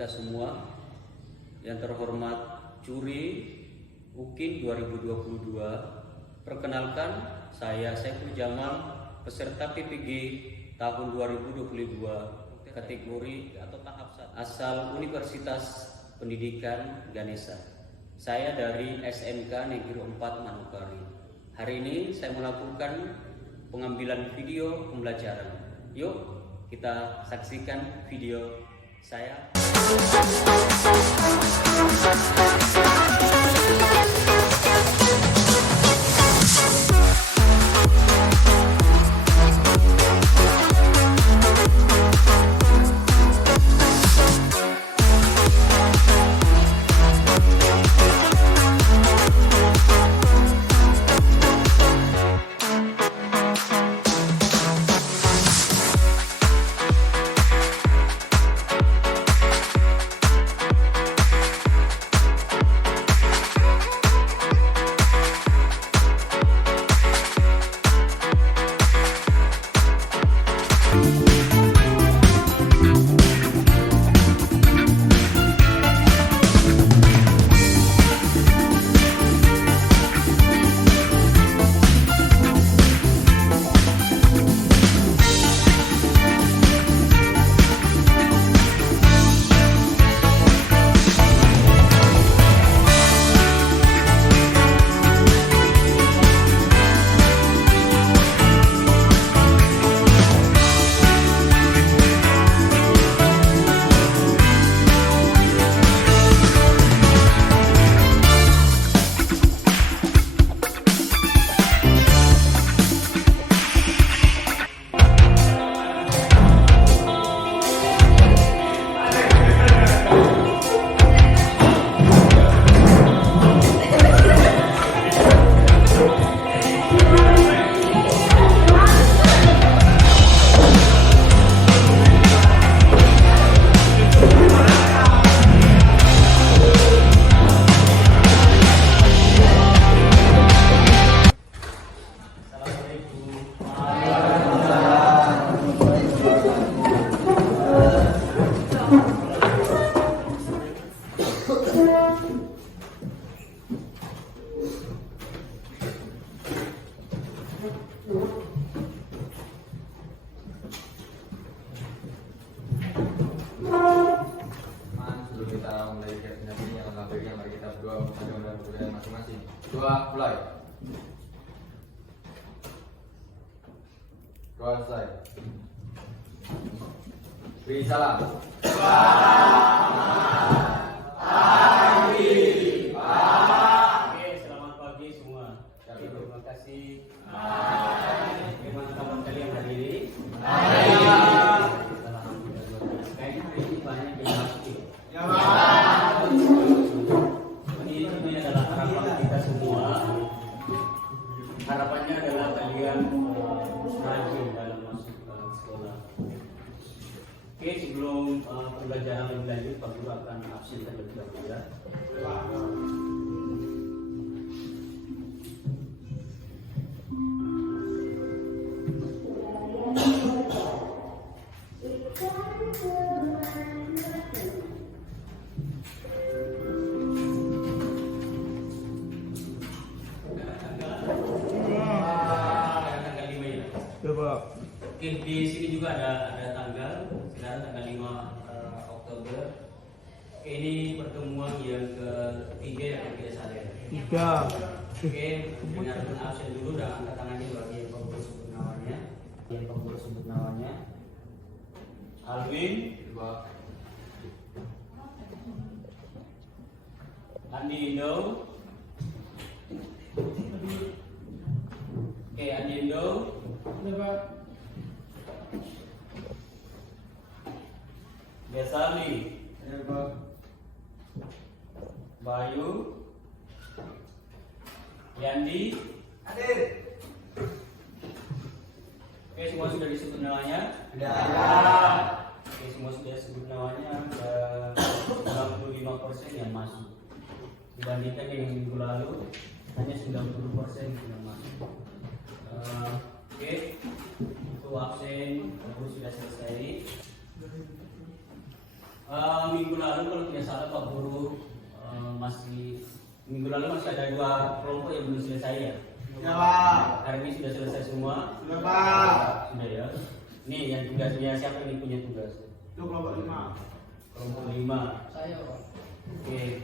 kita semua. Yang terhormat juri UKIN 2022, perkenalkan saya Saiful Jamal, peserta PPG tahun 2022, kategori atau tahap 1, asal Universitas Pendidikan Ganesha. Saya dari SMK Negeri 4 Manokwari. Hari ini saya melakukan pengambilan video pembelajaran. Yuk kita saksikan video saya. Masing-masing. Dua mulai. Dua selesai. Beri salam. Oke, selamat pagi semua. Terima kasih. Bagaimana kabar kalian hari ini? Kayaknya hari ini banyak yang masuk. Ini adalah harapan kita semua. Harapannya adalah kalian rajin dalam masuk ke sekolah. Oke, sebelum pembelajaran lebih lanjut, Pak Guru akan absen terlebih dahulu ya. Oke, di sini juga ada tanggal, sekarang tanggal 5 Oktober. Ini pertemuan yang ketiga yang tidak sadar. Tiga. Oke, dengarkan absen dulu dan angkat tangannya bagi yang Pak Guru sebut namanya. Yang Pak Guru sebut namanya. Alwin, Andi Indo. Oke, Andi Indo. Besali, Bayu, Yandi, Hadir. Oke, semua sudah disebut namanya? Oke, semua sudah disebut namanya. 95% yang masuk. Dibandingkan yang minggu lalu, hanya 90% yang masuk. Oke, itu absen, baru sudah selesai. Minggu lalu kalau tidak salah Pak Guru minggu lalu masih ada 2 kelompok yang belum selesai ya. Ya Pak. Hari ini sudah selesai semua. Sudah Pak. Sudah ya. Nih yang tugasnya siapa ini punya tugas? Itu kelompok 5. Kelompok 5. Saya Pak. Oke.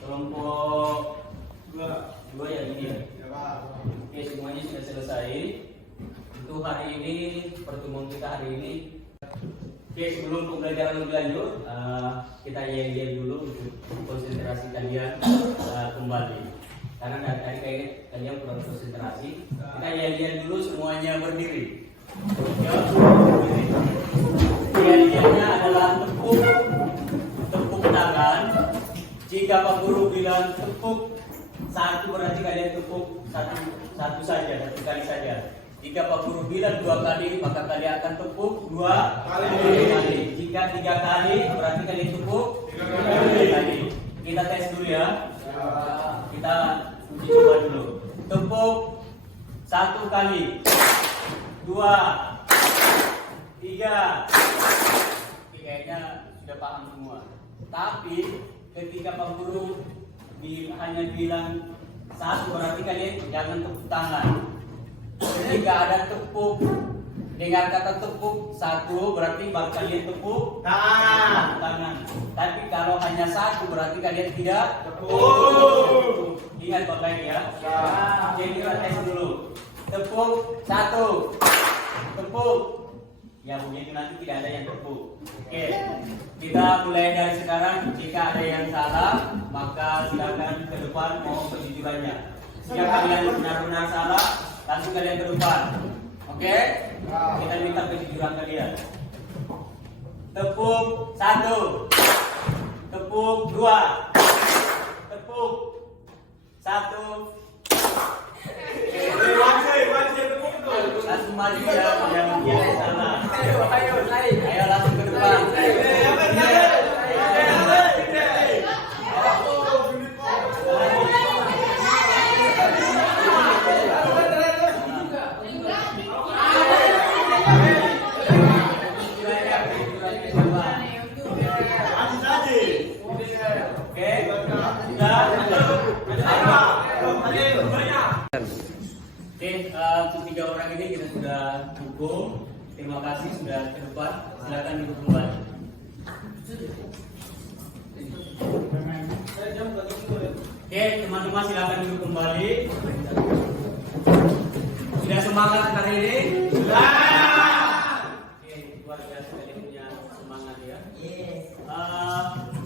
Kelompok 2 ya ini ya. Ya Pak. Oke, semuanya sudah selesai. Untuk hari ini pertemuan kita hari ini. Oke, sebelum pembelajaran lebih lanjut, kita yel dulu untuk konsentrasi kalian kembali. Karena dari tadi kalian kurang konsentrasi. Kita yel dulu semuanya berdiri. Ya, berdiri. Yel-yelnya adalah tepuk tangan. Jika Pak Guru bilang tepuk 1 berarti kalian tepuk satu saja, 1 kali saja. Jika Pak Guru bilang 2 kali, maka kalian akan tepuk 2 kali. Jika 3 kali, berarti kalian tepuk 3 kali. Kita tes dulu ya. Kita uji coba dulu. Tepuk 1 kali, 2, 3. Kayaknya sudah paham semua. Tapi ketika Pak Guru hanya bilang 1, berarti kalian jangan tepuk tangan. Ketika ada tepuk, dengar kata tepuk 1, berarti baru kalian tepuk tangan. Tapi kalau hanya 1, berarti kalian tidak tepuk. Ingat baik-baik ya. Jadi kita tes dulu. Tepuk 1, tepuk. Ya begitu, nanti tidak ada yang tepuk. Oke, kita mulai dari sekarang. Jika ada yang salah, maka silakan ke depan mohon kejujurannya. Jika kalian benar-benar salah, langsung kalian ke depan. Oke? Kita minta kejujuran kalian. Tepuk 1, tepuk 2, tepuk 1. Langsung maju ya, jangan salah. Ayo langsung ke depan. Oke, untuk 3 orang ini kita sudah hukum. Terima kasih sudah ke depan. Silakan duduk kembali. Oke, teman-teman silakan duduk kembali. Sudah semangat hari ini? Sudah. Oke, luar biasa kalian punya semangat ya.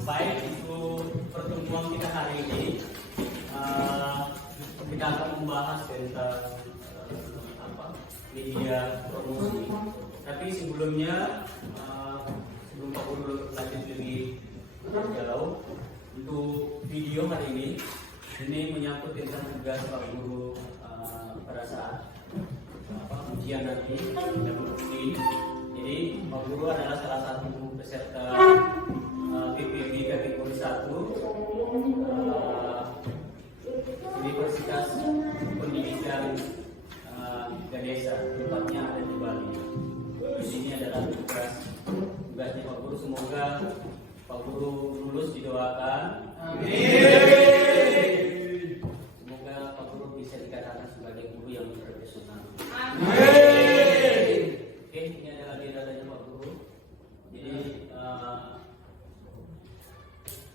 Baik, untuk pertemuan kita hari ini kita akan membahas tentang media promosi. Tapi sebelumnya, sebelum Pak Guru lanjut lebih jauh, untuk video hari ini menyangkut tentang tugas Pak Guru pada saat ujian nanti. Jadi Pak Guru adalah salah satu peserta PPB kategori 1 Universitas Pendidikan Ganesha, tempatnya ada di Bali. Ini adalah tugasnya Pak Guru. Semoga Pak Guru lulus, didoakan. Amin. Semoga Pak Guru bisa dikatakan sebagai guru yang profesional. Amin. Oke, ini adalah datanya Pak Guru. Jadi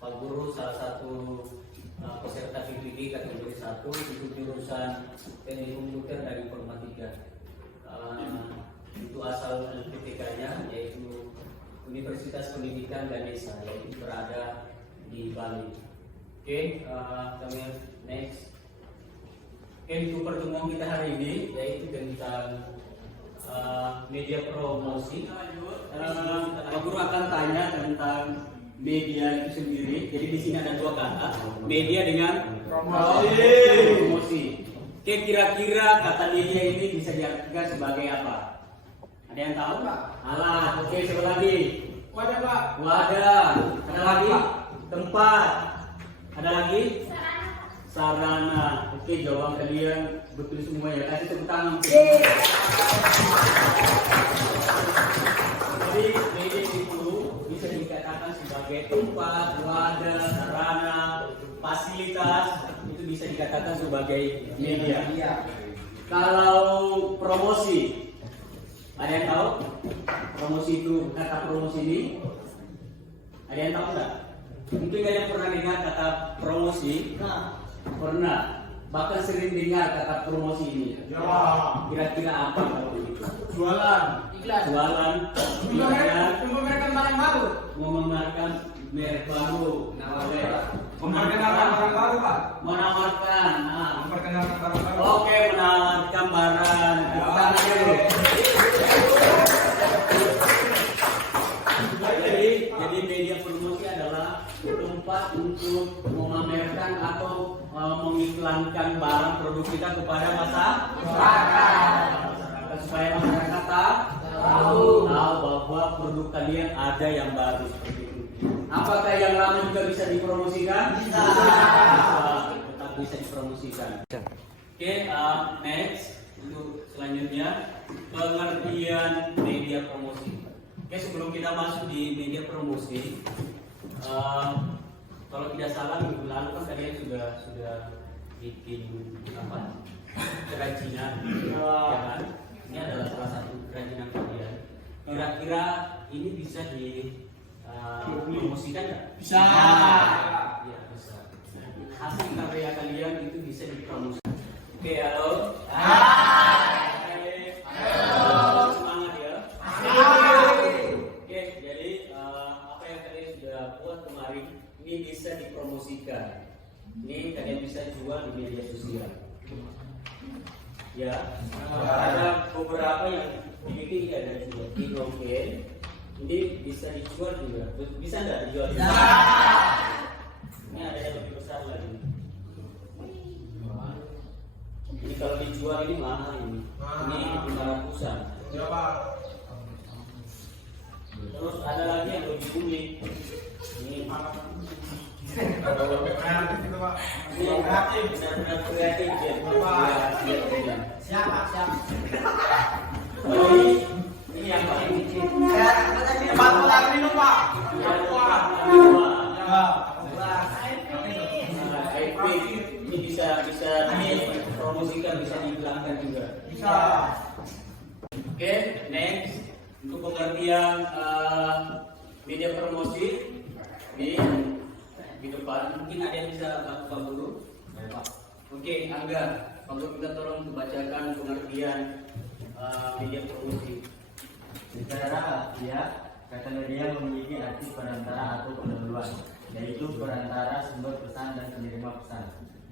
Pak Guru salah satu peserta PPD kategori 1 itu jurusan teknik komputer dan informatika. Itu asal PTK-nya yaitu Universitas Pendidikan Ganesha, yaitu berada di Bali. Oke, kami next. Oke, untuk pertemuan kita hari ini yaitu tentang media promosi. Pak Guru akan tanya tentang media itu sendiri. Jadi di sini ada 2 kata, media dengan promosi. Oke, kira-kira kata media ini bisa diartikan sebagai apa? Ada yang tahu? Alat. Oke, siapa lagi? Wadah Pak. Wadah. Ada lagi? Tempat. Ada lagi? Sarana. Oke, jawaban kalian betul semua ya. Kasih tepuk tangan. Jadi media itu bisa dikatakan sebagai tempat, wadah, sarana, fasilitas itu bisa dikatakan sebagai media. Kalau promosi, ada yang tahu promosi itu, kata promosi ini? Ada yang tahu nggak? Mungkin kalian pernah dengar kata promosi? Pernah. Bahkan sering dengar kata promosi ini. Ya. Kira-kira apa kalau begitu? Jualan. Jualan, Memamerkan barang baru. memamerkan merek baru, Memperkenalkan barang baru, Pak. menawarkan. Memperkenalkan barang baru. Oke, menawarkan barang. Jadi media promosi adalah tempat untuk memamerkan atau mengiklankan barang produk kita kepada masyarakat supaya masyarakat tahu bahwa produk kalian ada yang baru seperti itu. Apakah yang lama juga bisa dipromosikan? Bisa. Tetap bisa dipromosikan. Oke, next untuk selanjutnya pengertian media promosi. Oke, sebelum kita masuk di media promosi, kalau tidak salah minggu lalu kan kalian sudah bikin apa? Kerajinan, ya kan? Ini adalah salah satu kerajinan kalian. Kira-kira ini bisa dipromosikan nggak? Bisa. Ya, bisa. Hasil karya kalian itu bisa dipromosikan. Oke, halo. Semangat ya. Oke, jadi apa yang kalian sudah buat kemarin ini bisa dipromosikan. Ini kalian bisa jual di media sosial. Ya, ada beberapa yang dibikin tidak ada jual di Noken. Ini bisa dijual juga. Bisa nggak dijual? Bisa. Ini ada yang lebih besar lagi. Ini kalau dijual ini mahal ini. Ini 500-an. Berapa? Terus ada lagi yang lebih unik. Ini Kreatif itu, Pak. ini benar-benar kreatif ya. Siapa? Ini yang paling kecil. Batu tadi lu, Pak. Ini bisa dipromosikan, bisa diiklankan juga. Bisa. Oke, next untuk pengertian media promosi di depan mungkin ada yang bisa bantu Pak Guru. Oke, Angga, Pak Guru kita tolong bacakan pengertian media promosi. Secara ya, kata media memiliki arti perantara atau pendahuluan, yaitu perantara sumber pesan dan penerima pesan.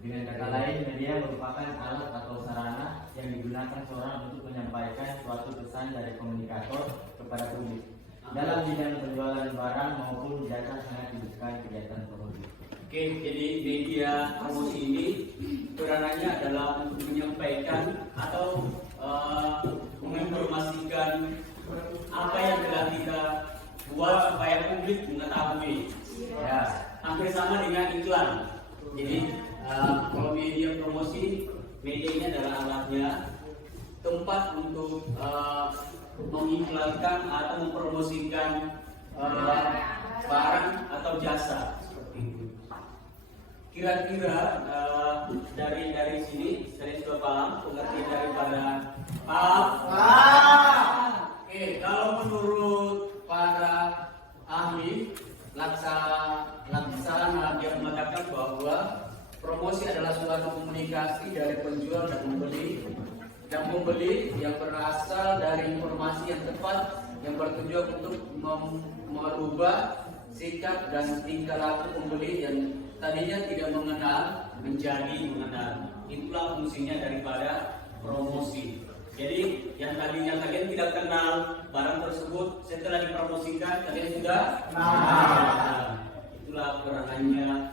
Dengan kata lain, media merupakan alat atau sarana yang digunakan seorang untuk menyampaikan suatu pesan dari komunikator kepada publik. Dalam bidang penjualan barang maupun jasa sangat dibutuhkan kegiatan promosi. Oke, jadi media promosi ini peranannya adalah untuk menyampaikan atau menginformasikan apa yang telah kita buat supaya publik mengetahui. Ya, hampir sama dengan iklan. Jadi kalau media promosi, media ini adalah alatnya, tempat untuk mengiklankan atau mempromosikan barang atau jasa seperti itu. Kira-kira dari sini saya sudah paham pengertian daripada Oke, kalau menurut para ahli laksana dia mengatakan bahwa promosi adalah suatu komunikasi dari penjual dan pembeli yang berasal dari informasi yang tepat yang bertujuan untuk merubah sikap dan tingkah laku pembeli yang tadinya tidak mengenal menjadi mengenal. Itulah fungsinya daripada promosi. Jadi yang tadinya kalian tidak kenal barang tersebut, setelah dipromosikan kalian sudah kenal. Itulah peranannya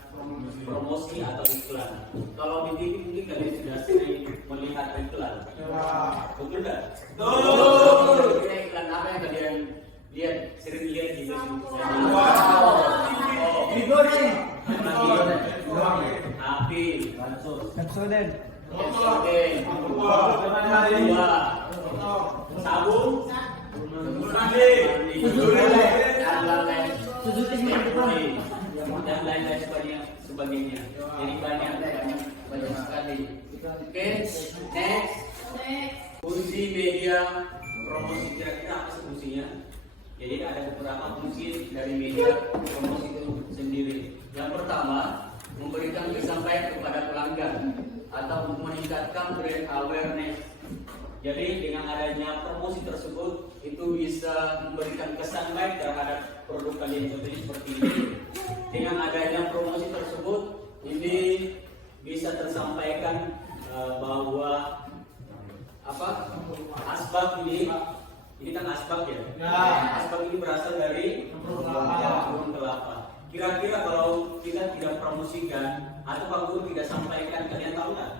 promosi atau iklan. Kalau di TV mungkin kalian sudah sering melihat iklan. Betul nggak? Betul. Kira iklan apa yang kalian lihat, sering lihat di Facebook? Api, bansos, Pepsodent, sabun, mandi, dan lain-lain sebagainya. Jadi banyak sekali. Oke, next. Fungsi media promosi, kira-kira apa sih fungsinya? Jadi ada beberapa fungsi dari media promosi itu sendiri. Yang pertama, memberikan kesampaian kepada pelanggan atau meningkatkan brand awareness. Jadi dengan adanya promosi tersebut itu bisa memberikan kesan baik terhadap produk kalian. Contohnya seperti ini. Dengan adanya promosi tersebut ini bisa tersampaikan bahwa asbak ini kan asbak ya. Asbak ini berasal dari pohon kelapa. Kira-kira kalau kita tidak promosikan atau Pak Guru tidak sampaikan, kalian tahu nggak?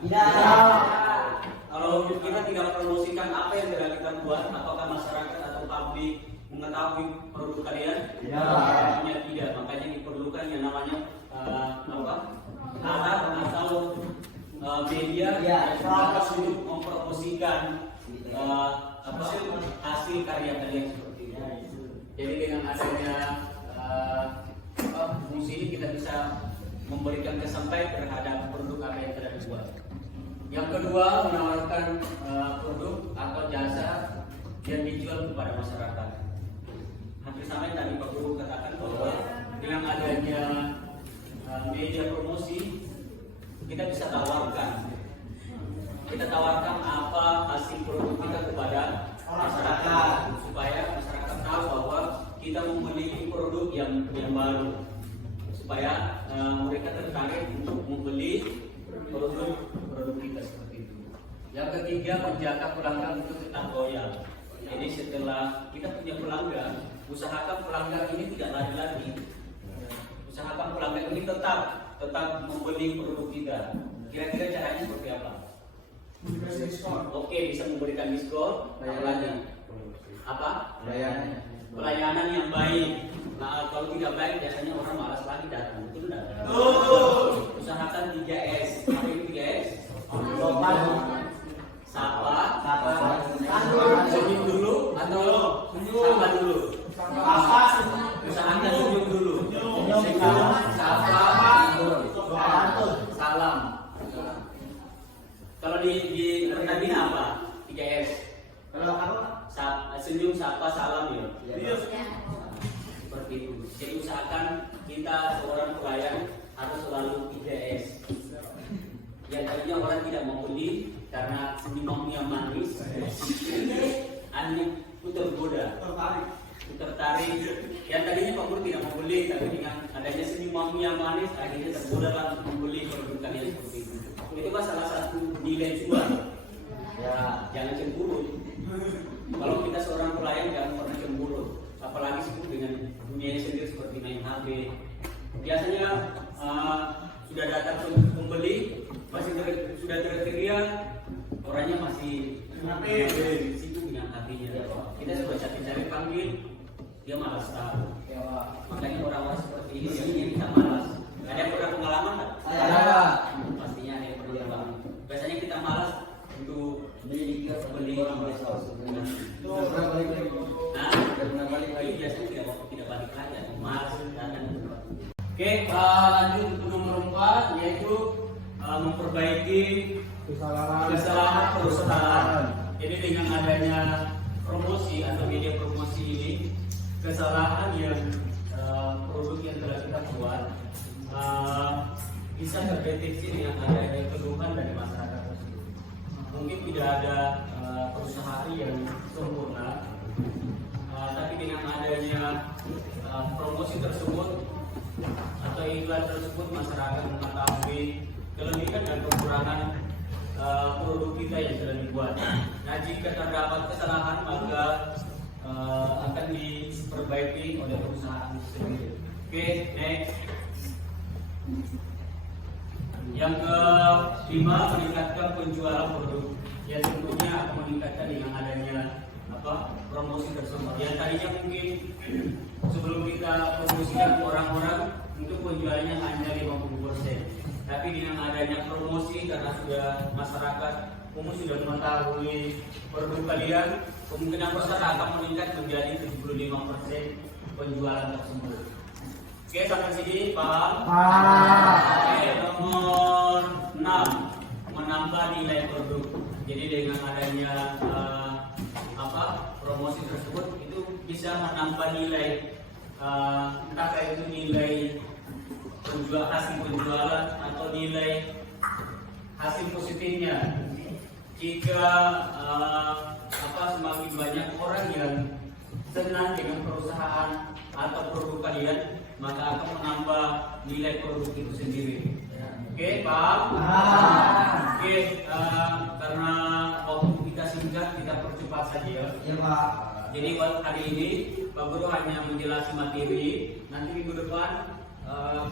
Kalau kita tidak promosikan apa yang sudah kita buat, apakah masyarakat atau publik mengetahui produk kalian? Tentunya tidak. Makanya diperlukan yang namanya alat atau media yang dapat untuk mempromosikan hasil karya kalian seperti ini. Jadi dengan adanya fungsi ini kita bisa memberikan kesampaian terhadap produk apa yang telah dibuat. Yang kedua, menawarkan produk atau jasa yang dijual kepada masyarakat. Hampir sama yang tadi Pak Guru katakan bahwa dengan adanya media promosi kita bisa tawarkan apa hasil produk kita kepada masyarakat supaya masyarakat tahu bahwa kita memiliki produk yang baru, supaya mereka tertarik untuk membeli produk kita seperti itu. Yang ketiga, menjaga pelanggan untuk tetap loyal. Jadi setelah kita punya pelanggan, usahakan pelanggan ini tidak lari-lari. Usahakan pelanggan ini tetap membeli produk kita. Kira-kira caranya seperti apa? Oke, bisa memberikan diskon. Apa? Pelayanan yang baik. Nah, kalau tidak baik biasanya orang malas lagi datang. Betul enggak? Usahakan 3S. Apa itu 3S? Sapa, senyum dulu atau sapa dulu? Usahakan senyum dulu. Sapa, salam. Kalau di pertandingan apa? 3S. Kalau apa? Senyum, sapa, salam ya. Seperti itu. Jadi usahakan kita seorang pelayan harus selalu 3S. Yang tadinya orang tidak mau beli karena senyumnya manis, aneh tergoda, tertarik. Yang tadinya Pak Guru tidak mau beli, tapi dengan adanya senyummu yang manis, akhirnya tergoda lah untuk membeli produk kalian seperti itu. Itu kan salah satu nilai jual. Ya, jangan cemburu. Kalau kita seorang pelayan jangan pernah cemburu, apalagi sibuk dengan dunia sendiri seperti main HP. Biasanya sudah datang pembeli, masih sudah teriak, orangnya masih sibuk dengan hatinya. Kita sudah cari panggil, dia malas tahu. Makanya orang-orang seperti ini yang kita malas. Ada yang pernah pengalaman nggak? Ada. Pastinya ada yang pernah pengalaman. Biasanya kita malas untuk beli biasanya tidak balik lagi, malas datang. Oke, lanjut untuk nomor 4 yaitu memperbaiki kesalahan perusahaan. Jadi dengan adanya promosi atau media promosi ini, kesalahan yang produk yang telah kita buat bisa terdeteksi dengan adanya keluhan dari masyarakat tersebut. Mungkin tidak ada perusahaan yang sempurna, tapi dengan adanya promosi tersebut atau iklan tersebut, masyarakat mengetahui kelebihan dan kekurangan produk kita yang sudah dibuat. Nah, jika terdapat kesalahan maka akan diperbaiki oleh perusahaan sendiri. Oke, next. Yang kelima, meningkatkan penjualan produk. Ya tentunya akan meningkatkan dengan adanya promosi tersebut. Yang tadinya mungkin sebelum kita promosikan orang-orang untuk penjualannya hanya 50%. Tapi dengan adanya promosi, karena sudah masyarakat umum sudah mengetahui produk kalian, kemungkinan besar akan meningkat menjadi 75% penjualan tersebut. Oke, sampai sini paham? Paham. Oke, nomor 6, menambah nilai produk. Jadi dengan adanya promosi tersebut itu bisa menambah nilai, entah itu nilai hasil penjualan atau nilai hasil positifnya. Jika semakin banyak orang yang senang dengan perusahaan atau produk kalian, maka akan menambah nilai produk itu sendiri. Oke, paham? Oke, karena waktu kita singkat, kita percepat saja ya. Iya, Pak. Jadi hari ini Pak Guru hanya menjelaskan materi. Nanti minggu depan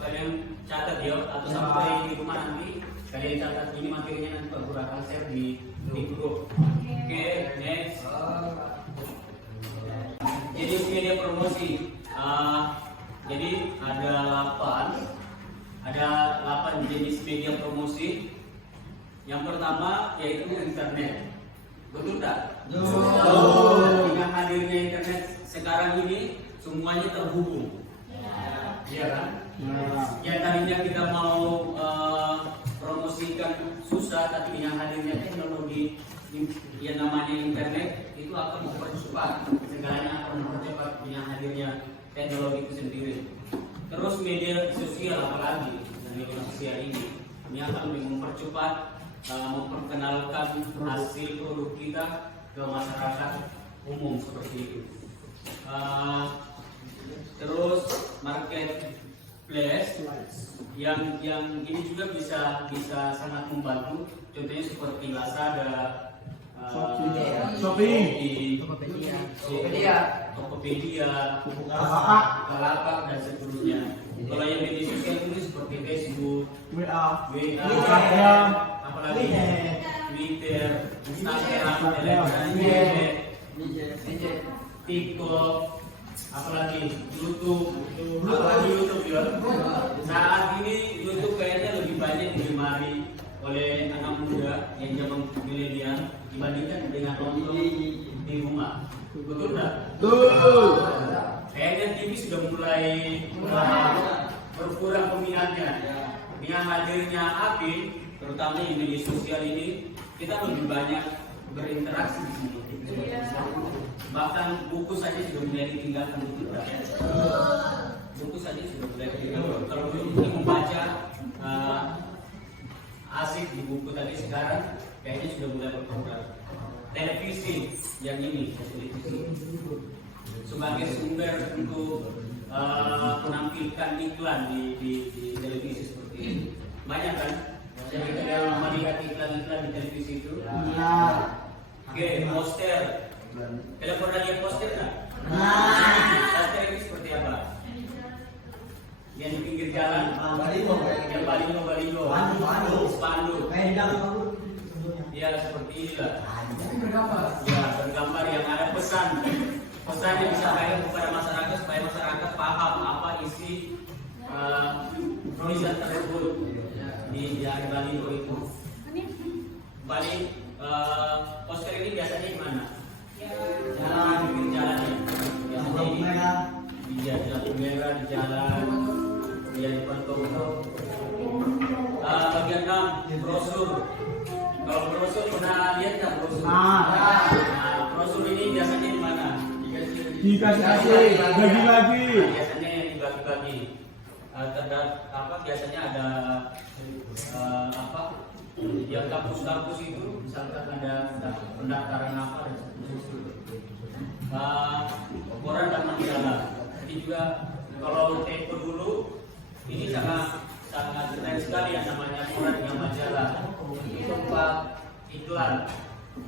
kalian catat ya, atau sampai di rumah nanti kalian catat ini materinya, nanti Pak Guru akan share di grup. Oke, next. Jadi media promosi. Jadi ada 8 jenis media promosi. Yang pertama yaitu internet. Betul tak? Betul. Dengan hadirnya internet sekarang ini semuanya terhubung. Iya kan? Yang tadinya kita mau promosikan susah, tapi dengan hadirnya teknologi yang namanya internet itu akan mempercepat, segalanya akan mempercepat dengan hadirnya teknologi itu sendiri. Terus media sosial, apalagi media sosial ini akan lebih mempercepat, memperkenalkan hasil produk kita ke masyarakat umum seperti itu. Terus marketplace yang ini juga bisa sangat membantu. Contohnya seperti Lazada, Shopee, Tokopedia, Bukalapak dan seterusnya. Kalau yang media sosial itu seperti Facebook, WA, Instagram, apalagi Twitter, Instagram, Telegram, TikTok, apalagi YouTube ya. Saat ini YouTube kayaknya lebih banyak digemari oleh anak muda yang zaman milenial dibandingkan dengan nonton di rumah. Betul tak? Betul. Kayaknya TV sudah mulai berkurang peminatnya. Dengan hadirnya HP, terutama di media sosial ini, kita lebih banyak berinteraksi di sini. Bahkan buku saja sudah mulai ditinggalkan, betul tak? Buku saja sudah mulai ditinggalkan. Kalau dulu kita membaca asik di buku tadi, sekarang kayaknya sudah mulai berkurang. Televisi yang ini, televisi sebagai sumber untuk menampilkan iklan di televisi seperti ini. Banyak kan? Jadi kita melihat iklan-iklan di televisi itu. Iya. Oke, poster. Kalian pernah lihat poster nggak? Poster ini seperti apa? Yang di pinggir jalan. Yang baliho. Spanduk. Ya seperti inilah. Ya, bergambar yang ada pesan. Pesan yang disampaikan kepada masyarakat supaya masyarakat paham apa isi tulisan tersebut di baliho itu. Poster ini biasanya di mana? Jalan, di pinggir jalan ya. Biasanya di lampu merah, di jalan, di depan toko. Bagian 6, brosur. Kalau brosur pernah lihat nggak brosur? Brosur ini biasanya di mana? Dikasih bagi-bagi. Biasanya yang dibagi-bagi. Biasanya ada yang kampus-kampus itu, misalkan ada pendaftaran apa dan seterusnya. Koran dan majalah. Jadi juga kalau tempo dulu ini sangat keren sekali yang namanya koran dengan majalah. Itu tempat iklan.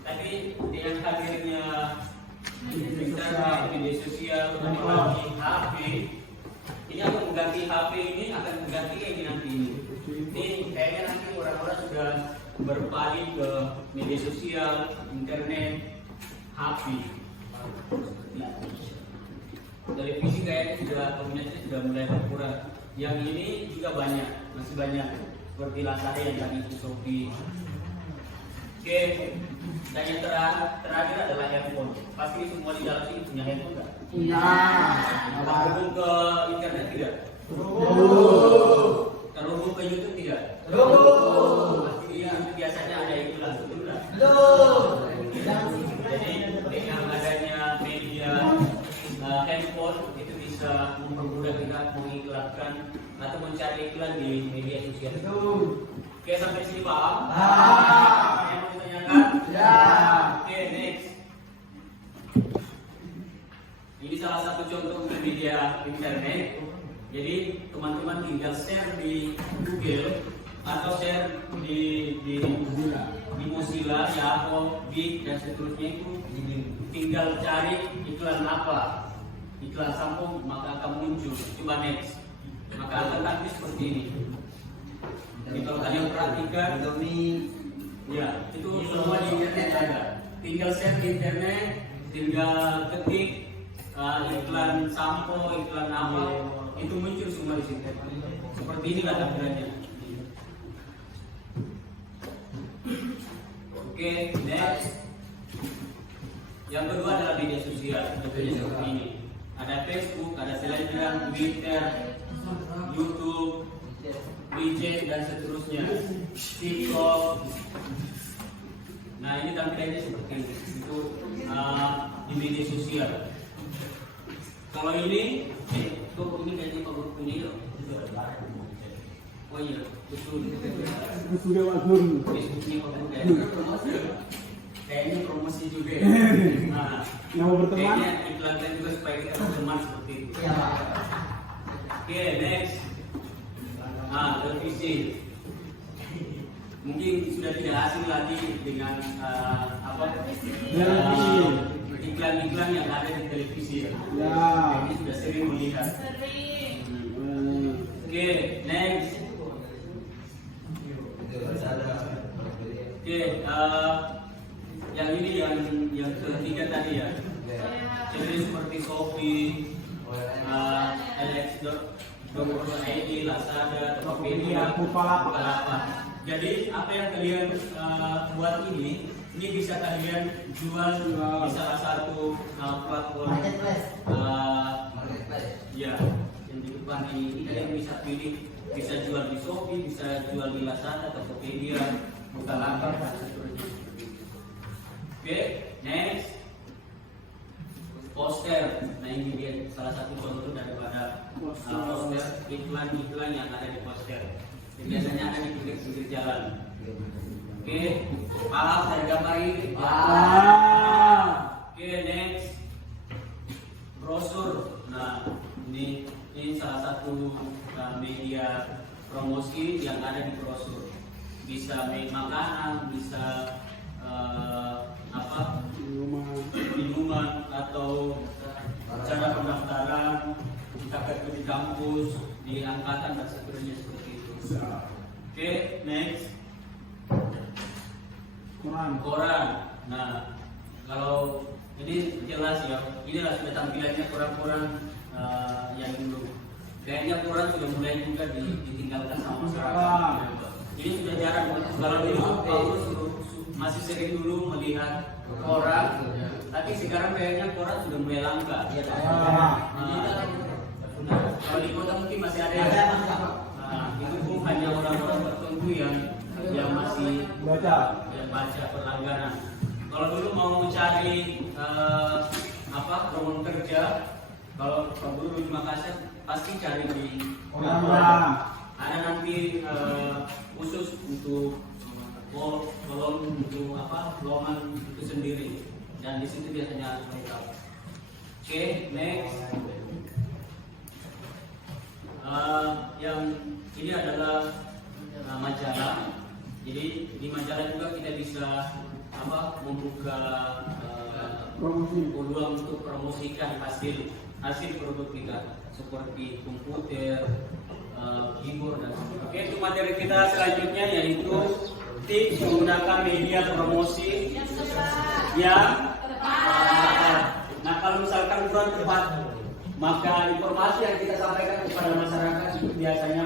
Tapi dengan hadirnya internet, media sosial, apalagi HP, ini akan mengganti HP ini, akan mengganti ini nanti ini. Ini kayaknya nanti orang-orang sudah berpaling ke media sosial, internet, HP. Televisi kayaknya sudah peminatnya sudah mulai berkurang. Yang ini juga banyak, masih banyak seperti Lazada yang tadi itu Shopee. Oke, dan yang terakhir adalah handphone. Pasti semua di dalam sini punya handphone nggak? Iya. Terhubung ke internet tidak? Terhubung ke YouTube tidak? Iya, biasanya ada iklan betul nggak? Jadi dengan adanya media handphone itu bisa mempermudah kita mengiklankan atau mencari iklan di media sosial. Oke, sampai sini paham? Yang mau ditanyakan? Oke, next. Ini salah satu contoh untuk media internet. Jadi teman-teman tinggal share di Google atau share di Mozilla, Yahoo, Bing dan seterusnya itu tinggal cari iklan apa, iklan sampo maka akan muncul. Coba next, maka akan tampil seperti ini. Jadi kalau kalian perhatikan, ya itu semua di internet ada. Tinggal share di internet, tinggal ketik iklan sampo, iklan apa, itu muncul semua di situ. Seperti inilah tampilannya. Oke, next. Yang kedua adalah media sosial. Contohnya seperti ini. Ada Facebook, ada Telegram, Twitter, YouTube, WeChat dan seterusnya. TikTok. Nah, ini tampilannya seperti ini. Itu di media sosial. Kalau ini kayaknya Pak ini loh. Oh iya, betul. Sudah wagun. Facebooknya kayaknya promosi juga. Nah, Yang mau berteman? kayaknya iklankan juga supaya kita berteman seperti itu. Oke, next. Nah, televisi. Mungkin sudah tidak asing lagi dengan iklan-iklan yang ada di televisi. Ya. Ini sudah sering melihat. Oke, next. Oke, yang ini yang ketiga tadi ya. Jadi seperti Shopee, Alex.co.id, Lazada, Tokopedia, Bukalapak. Jadi apa yang kalian buat ini bisa kalian jual di salah satu platform ya yang di depan ini kalian bisa pilih, bisa jual di Shopee, bisa jual di Lazada, Tokopedia, Bukalapak dan seterusnya. Oke, next. Poster. Nah, ini dia salah satu contoh daripada poster, iklan-iklan yang ada di poster. Biasanya ada di pinggir-pinggir jalan. Oke, paham dari gambar ini? Oke, next. Brosur. Nah, ini salah satu media promosi yang ada di brosur. Bisa makanan, bisa minuman atau cara pendaftaran, KTP di kampus, di angkatan dan seterusnya seperti itu. Oke, next. Koran. Nah, kalau ini jelas ya, inilah sudah tampilannya koran-koran yang dulu. Kayaknya koran sudah mulai juga ditinggalkan sama masyarakat. Ini sudah jarang. Kalau dulu Paulus masih sering dulu melihat koran, tapi sekarang kayaknya koran sudah mulai langka. Kalau di kota mungkin masih ada ya. Itu pun hanya orang-orang tertentu yang masih baca berlangganan. Kalau dulu mau cari lowongan kerja, kalau dulu di Makassar pasti cari di ada nanti khusus untuk lowongan itu sendiri, dan di situ biasanya lengkap. Oke, next. Yang ini adalah majalah. Jadi di majalah juga kita bisa membuka peluang untuk promosikan hasil produk kita seperti komputer, keyboard dan sebagainya. Oke, untuk materi kita selanjutnya yaitu tips menggunakan media promosi yang nah kalau misalkan kurang tepat, maka informasi yang kita sampaikan kepada masyarakat itu biasanya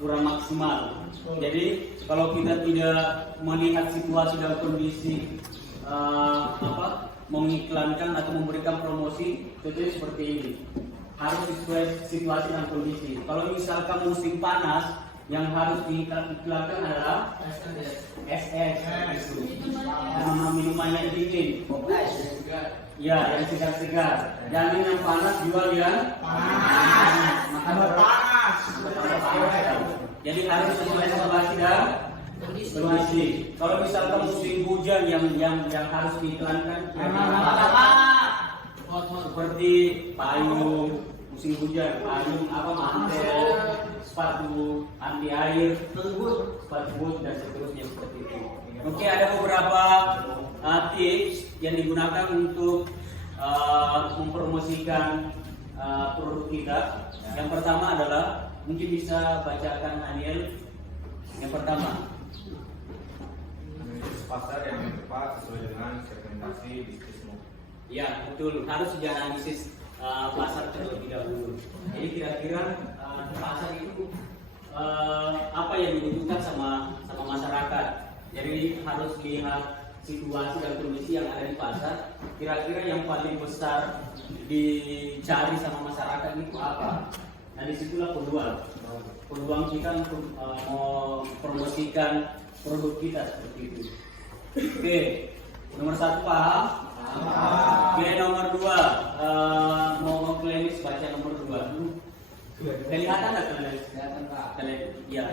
kurang maksimal. Jadi kalau kita tidak melihat situasi dan kondisi mengiklankan atau memberikan promosi, tentunya seperti ini. harus sesuai situasi dan kondisi. Kalau misalkan musim panas, yang harus diiklankan adalah SS, minuman yang dingin. Ya, yang segar-segar. Jangan yang panas jual yang panas. Jadi harus sesuai situasi dan kondisi. Kalau misalkan musim hujan yang harus diiklankan seperti payung, musim hujan, payung mantel, sepatu anti air, sepatu boot dan seterusnya seperti itu. Oke, ada beberapa tips yang digunakan untuk mempromosikan produk kita. Yang pertama adalah mungkin bisa bacakan Daniel. Yang pertama, Analisis pasar yang tepat sesuai dengan segmentasi bisnismu. ya betul, harus dianalisis pasar terlebih dahulu. Jadi kira-kira pasar itu apa yang dibutuhkan sama masyarakat. Jadi harus lihat situasi dan kondisi yang ada di pasar. Kira-kira yang paling besar dicari sama masyarakat itu apa? Nah disitulah peluang kita untuk mempromosikan produk kita seperti itu. Oke, nomor 1 paham? Oke, nomor 2 mau klinis baca nomor 2. Kelihatan nggak klinis? Kelihatan Pak. Ya,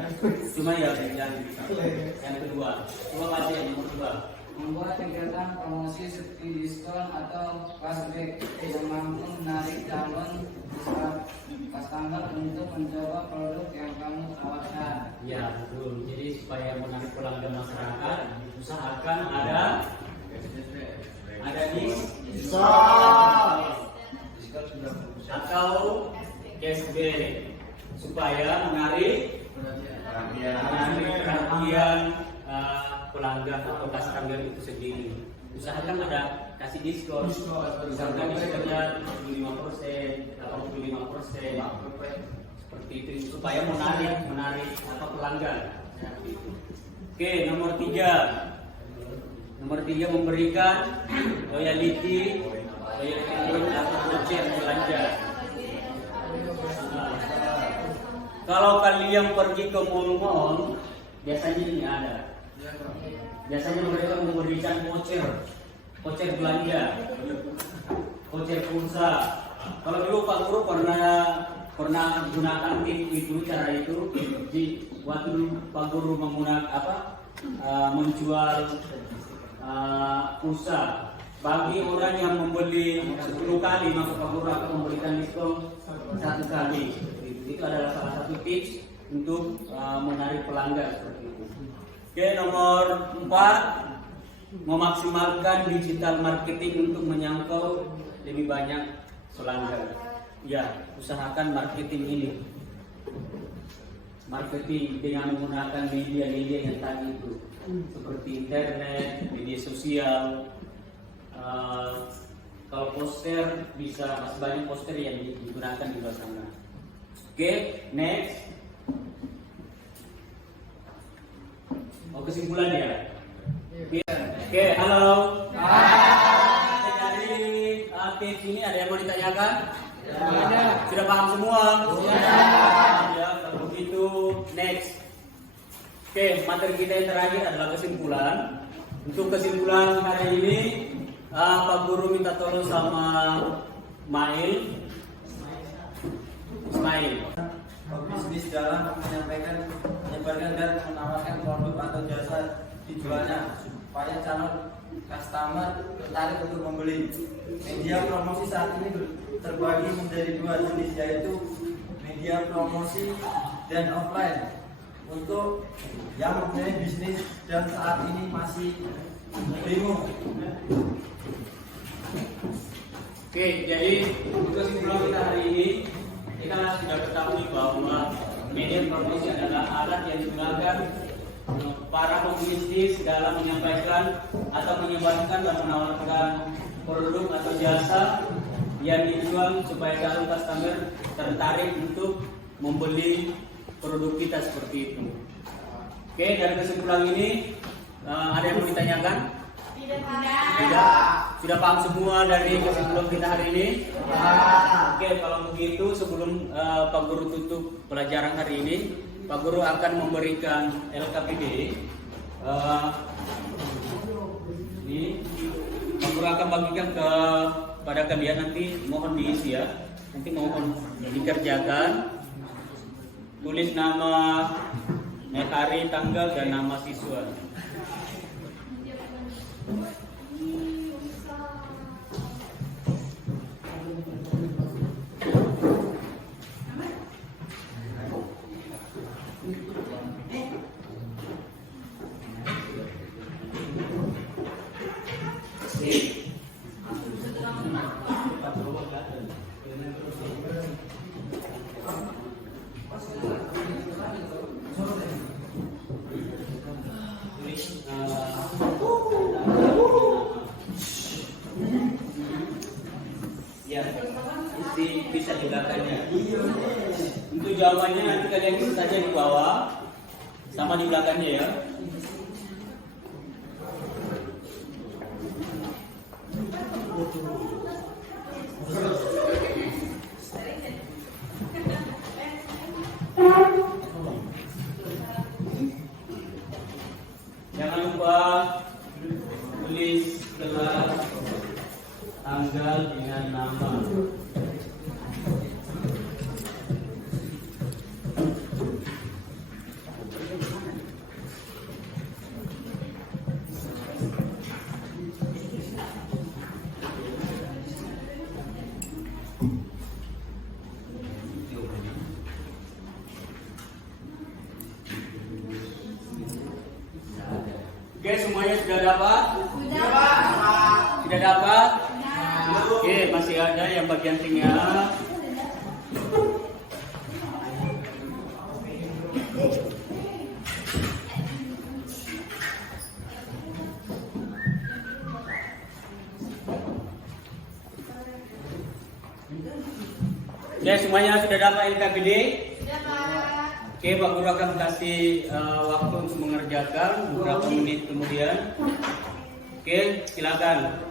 cuma ya yang kedua. Coba baca yang nomor 2. Membuat kegiatan promosi seperti diskon atau cashback yang mampu menarik calon customer untuk mencoba produk yang kamu tawarkan. Ya betul. Jadi supaya menarik pelanggan masyarakat, usahakan ada diskon atau cashback supaya menarik perhatian pelanggan atau customer itu sendiri. Usahakan ada kasih diskon. Misalkan diskonnya 75%, 85%, seperti itu supaya menarik atau pelanggan. Seperti itu. Oke, nomor 3. Nomor 3 memberikan loyalty atau voucher belanja. Kalau kalian pergi ke mall-mall, biasanya ini ada. Biasanya mereka memberikan voucher belanja, voucher pulsa. Kalau dulu Pak Guru pernah gunakan cara itu di waktu Pak Guru menjual pulsa bagi orang yang membeli 10 kali, maka Pak Guru akan memberikan diskon 1 kali. Itu adalah salah satu tips untuk menarik pelanggan seperti itu. Oke, nomor 4, memaksimalkan digital marketing untuk menyangkau lebih banyak pelanggan. Ya, usahakan marketing ini. Marketing dengan menggunakan media-media yang tadi itu, seperti internet, media sosial. Kalau poster bisa, masih banyak poster yang digunakan di luar sana. Oke, next. Kesimpulan ya. Oke, halo. Dari tips ini ada yang mau ditanyakan? Ada. Sudah paham semua? Ya, kalau begitu next. Oke, materi kita yang terakhir adalah kesimpulan. Untuk kesimpulan hari ini, Pak Guru minta tolong sama Ismail. Bisnis dalam menyebarkan dan menawarkan produk atau jasa dijualnya supaya calon customer tertarik untuk membeli. Media promosi saat ini terbagi menjadi 2 jenis, yaitu media promosi dan offline. Untuk yang mempunyai bisnis dan saat ini masih bingung. Oke, jadi untuk kesimpulan kita hari ini, kita sudah ketahui bahwa media promosi adalah alat yang digunakan para pebisnis dalam menyampaikan atau menyebarkan dan menawarkan produk atau jasa yang dijual supaya calon customer tertarik untuk membeli produk kita seperti itu. Oke, dari kesimpulan ini ada yang mau ditanyakan? Tidak. Sudah paham semua dari kesimpulan kita hari ini? Oke, kalau begitu sebelum Pak Guru tutup pelajaran hari ini, Pak Guru akan memberikan LKPD. Ini Pak Guru akan bagikan kepada kalian, nanti mohon diisi ya. Nanti mohon dikerjakan. Tulis nama, hari, tanggal, dan nama siswa. Ya, bisa digunakannya. Untuk jawabannya nanti kalian tulis saja di bawah, sama di belakangnya ya. Jangan lupa tulis kelas, tanggal dengan nama. Oke, semuanya sudah dapat? Sudah dapat? Oke, masih ada yang bagian tinggal. Oke, semuanya sudah dapat LKPD? Oke, Pak Guru akan kasih waktu untuk mengerjakan beberapa menit kemudian. Oke, silakan.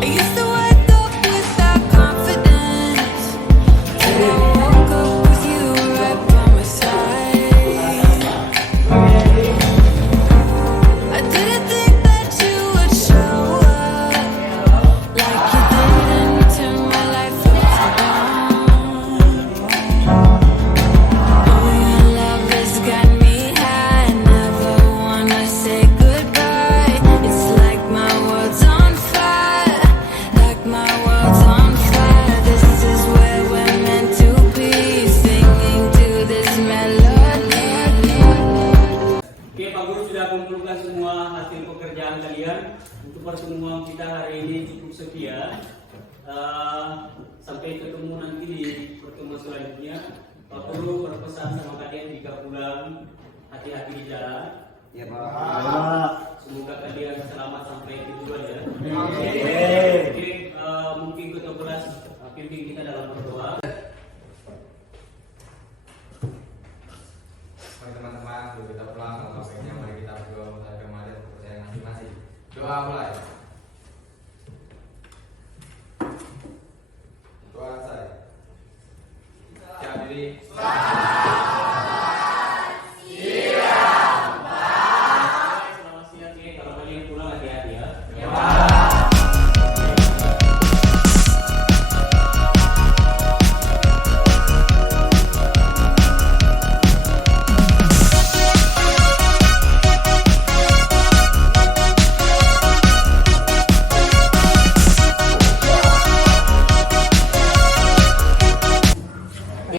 I used to wake up without confidence. Till I woke up with you right by my side. I didn't think that you would show up like you did and turn my life upside down. Oh, your love has got me high. I never wanna say goodbye. It's like my world's on fire. Like my world's on fire. This is where we're meant to be. Singing to this melody. Oke, Pak Guru sudah kumpulkan semua hasil pekerjaan kalian. Untuk pertemuan kita hari ini cukup sekian. Sampai ketemu nanti di pertemuan selanjutnya. Pak Guru berpesan sama kalian jika pulang, hati-hati di jalan. Ya, Pak. Semoga kalian selamat sampai tujuan ya. Amin. Oke, mungkin ketua kelas pimpin kita dalam berdoa. Mari teman-teman, sebelum kita pulang, kalau baiknya mari kita berdoa kepada kepercayaan masing-masing. Doa mulai.